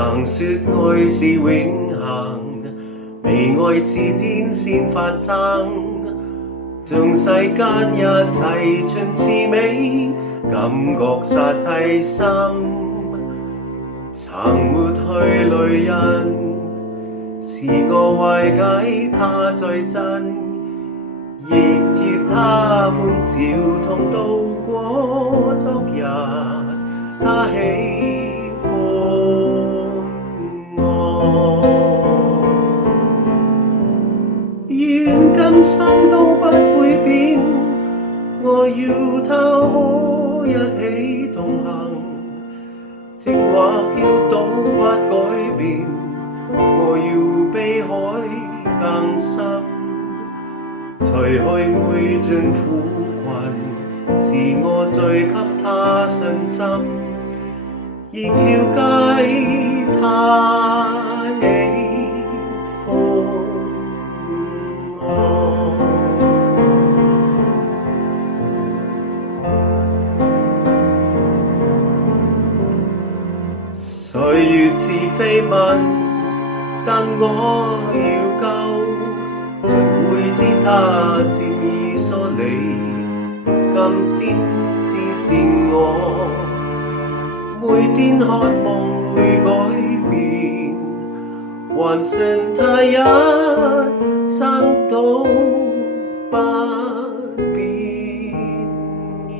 曾說愛是永恆，被愛似電線發生，像世間一切盡是美，感覺實體深。曾抹去淚印，試過壞解他最真，亦接他歡笑同度過昨日，他喜歡我。願今生都不會變，我要他可一起同行，情或要都不改變，我要比海更深。除去每盡苦困，是我最給他信心，亦調解他喜歡我。歲月是飛吻，但我要救，誰會知他漸已疏離，今天只見我，每天渴望會改變，還信他一生都不變異。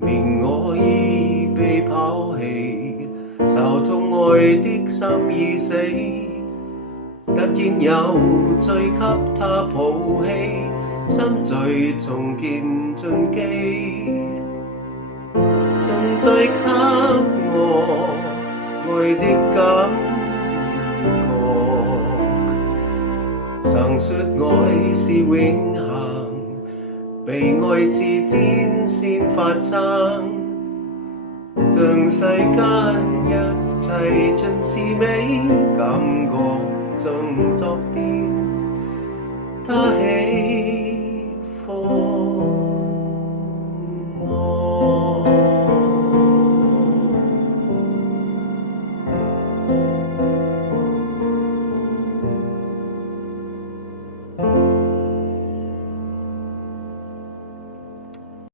明我已被拋棄，受痛愛的心已死，突然有罪給他抱起，心罪重建進機，盡再給我愛的感覺。曾說愛是永恆，被愛似電線發生，像世間一切盡是美，感覺像昨天他喜